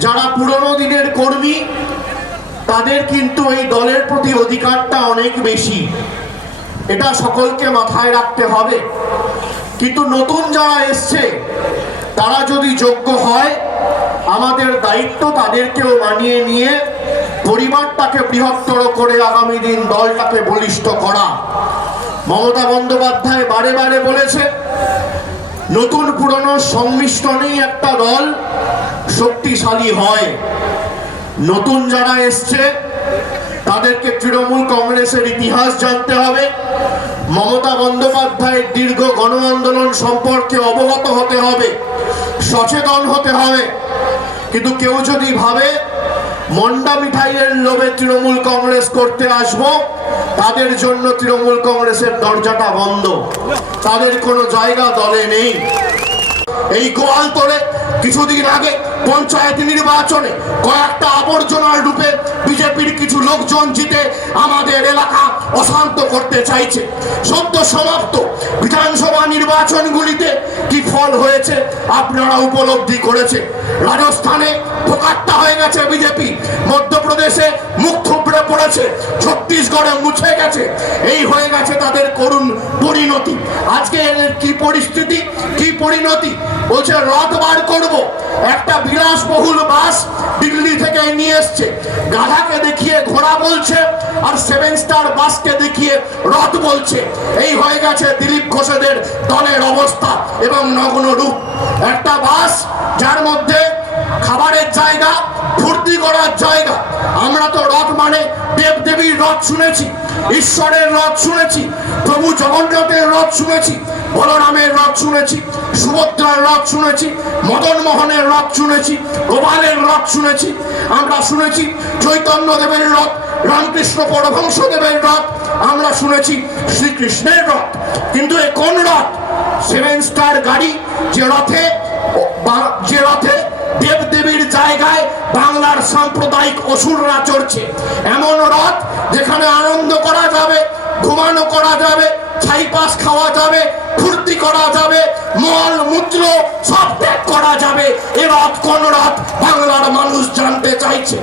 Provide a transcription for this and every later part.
যারা পুরনো দিনের কর্মী, তাদের কিন্তু এই দলের প্রতি অধিকারটা অনেক বেশি। এটা সকলকে মাথায় রাখতে হবে। কিন্তু নতুন যারা এসছে, তারা যদি যোগ্য হয়, আমাদের দায়িত্ব তাদেরকেও মানিয়ে নিয়ে পরিবারটাকে বৃহত্তর করে আগামী দিন দলটাকে বলিষ্ঠ করা। মমতা বন্দ্যোপাধ্যায় বারে বারে বলেছে নতুন পুরনো সংমিশ্রণেই একটা দল শক্তিশালী হয়। নতুন যারা এসছে, তাদেরকে তৃণমূল কংগ্রেসের ইতিহাস জানতে হবে। মমতা বন্দ্যোপাধ্যায়ের দীর্ঘ গণ আন্দোলন সম্পর্কে অবগত হতে হবে, সচেতন হতে হবে। কিন্তু কেউ যদি ভাবে মন্ডা মিঠাইয়ের লোভে তৃণমূল কংগ্রেস করতে আসব। তাদের জন্য তৃণমূল কংগ্রেসের দরজাটা বন্ধ। তাদের কোনো জায়গা দলে নেই। এই গোয়াল তোলে কিছুদিন আগে পঞ্চায়েত নির্বাচনে কয়েকটা লোকজন জিতে আমাদের এলাকা অশান্ত করতে চাইছে। সদ্য সমাপ্ত। বিধানসভা নির্বাচনগুলিতে কি ফল হয়েছে আপনারা উপলব্ধি করেছে। রাজস্থানে ফোকাট্টা হয়ে গেছে বিজেপি। মধ্যপ্রদেশে মুখ থুবড়ে পড়েছে। ছত্তিশগড়ে মুছে গেছে। এই হয়ে গেছে তাদের করুণ পরিণতি। আজকে এদের কি পরিস্থিতি? কি পরিণতি? বলছে, রথ বার করব। একটা বিলাসবহুল বাস দিল্লি থেকে নিয়ে এসছে। গাধাকে দেখিয়ে ঘোড়া বলছে আর সেভেন স্টার বাসকে দেখিয়ে রথ বলছে। এই হয়ে গেছে দিলীপ ঘোষেদের দলের অবস্থা এবং নগ্ন রূপ। একটা বাস যার মধ্যে খাবারের জায়গা, ফুর্তি করার জায়গা। আমরা তো রথ মানে দেব দেবীর রথ শুনেছি, ঈশ্বরের রথ শুনেছি, প্রভু জগন্নাথের রথ শুনেছি, বলরামের রথ শুনেছি। সুভদ্রার রথ শুনেছি মদন মোহনের রথ শুনেছি, গোপালের রথ শুনেছি। আমরা শুনেছি চৈতন্য দেবের রথ, রামকৃষ্ণ পরভংশ দেবের রথ, আমরা শুনেছি শ্রীকৃষ্ণের রথ। কিন্তু এ কোন রথ? সেভেন স্টার গাড়ি, যে রথে যে রথে দেবদেবীর জায়গায় বাংলার সাম্প্রদায়িক অসুররা চড়ছে। এমন রথ যেখানে আনন্দ করা যাবে, ঘুমানো করা যাবে ছাইপাস খাওয়া যাবে, ফুর্তি করা যাবে, মল, মূত্র সব ত্যাগ করা যাবে। এ রথ কোন রথ বাংলার মানুষ জানতে চাইছে।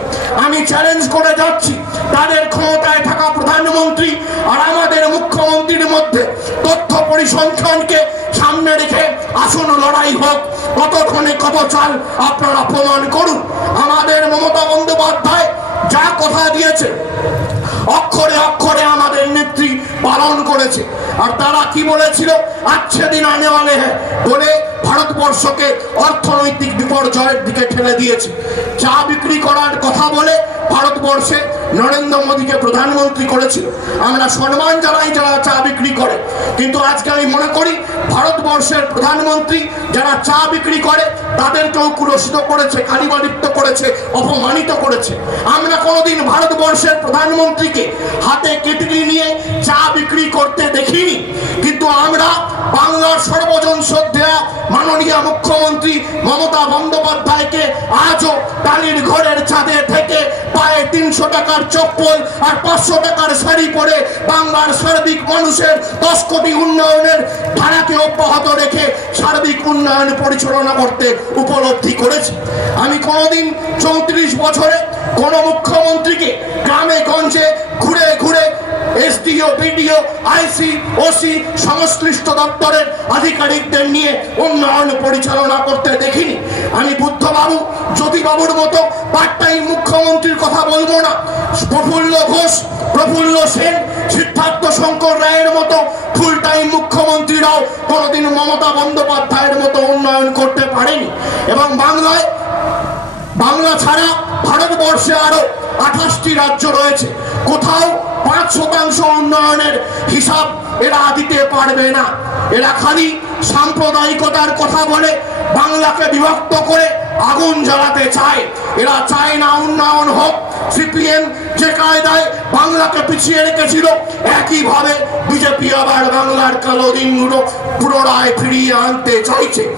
আমি চ্যালেঞ্জ করে যাচ্ছি, তাদের ক্ষমতায় থাকা প্রধানমন্ত্রী আর আমাদের মুখ্যমন্ত্রীর মধ্যে তথ্য পরিসংখ্যানকে সামনে রেখে আসুন, লড়াই হোক। কতক্ষণে কত চাল আপনারা প্রমাণ করুন। আমাদের মমতা বন্দ্যোপাধ্যায় যা কথা দিয়েছে, অক্ষরে অক্ষরে নেত্রী পালন করেছে। আর তারা কি বলেছিল? আচ্ছা দিন আনে আনে হ্যাঁ ভারতবর্ষকে অর্থনৈতিক বিপর্যয়ের দিকে ঠেলে দিয়েছে। চা বিক্রি করার কথা বলে ভারতবর্ষে নরেন্দ্র মোদীকে প্রধানমন্ত্রী করেছিল। আমরা সম্মান জানাই যারা চা বিক্রি করে। কিন্তু আজকে আমি মনে করি ভারতবর্ষের প্রধানমন্ত্রী যারা চা বিক্রি করে, তাদেরকেও কুরসিত করেছে, কালিমালিপ্ত করেছে, অপমানিত করেছে। আমরা কোনোদিন ভারতবর্ষের প্রধানমন্ত্রীকে হাতে কেটলি নিয়ে চা বিক্রি করতে দেখিনি। কিন্তু আমরা বাংলার সর্বজন শ্রদ্ধা মাননীয় মুখ্যমন্ত্রী মমতা বন্দ্যোপাধ্যায়কে আজও টালির ঘরের ছাদে থেকে পায়ে তিনশো টাকার চপ্পল আর পাঁচশো টাকার শাড়ি পরে বাংলার সার্বিক মানুষের দশ কোটি উন্নয়নের ধারাকে অব্যাহত রেখে সার্বিক উন্নয়ন পরিচালনা করতে উপলব্ধি করেছি। আমি কোনোদিন চৌত্রিশ বছরে কোনো মুখ্যমন্ত্রীকে গ্রামে এসডিও বিডিও, আইসি, ওসি, সংশ্লিষ্ট দপ্তরের আধিকারিকদের নিয়ে উন্নয়ন পরিচালনা করতে দেখিনি। আমি বুদ্ধবাবু, জ্যোতিবাবুর মতো পার্ট টাইম মুখ্যমন্ত্রীর কথা বলব না। প্রফুল্ল ঘোষ, প্রফুল্ল সেন, সিদ্ধার্থ শঙ্কর রায়ের মতো ফুল টাইম মুখ্যমন্ত্রীরাও কোনোদিন মমতা বন্দ্যোপাধ্যায়ের মতো উন্নয়ন করতে পারেনি। এবং বাংলায়, বাংলা ছাড়া ভারতবর্ষে আরও আঠাশটি রাজ্য রয়েছে। কোথাও পাঁচ শতাংশ উন্নয়নের হিসাব এরা দিতে পারবে না। এরা খালি সাম্প্রদায়িকতার কথা বলে, বাংলাকে বিভক্ত করে আগুন জ্বালাতে চায়। এরা চায় না উন্নয়ন হোক। সিপিএম যে কায়দায় বাংলাকে পিছিয়ে রেখেছিল, একইভাবে বিজেপি আবার বাংলার কালো দিনগুলো পুনরায় ফিরিয়ে আনতে চাইছে।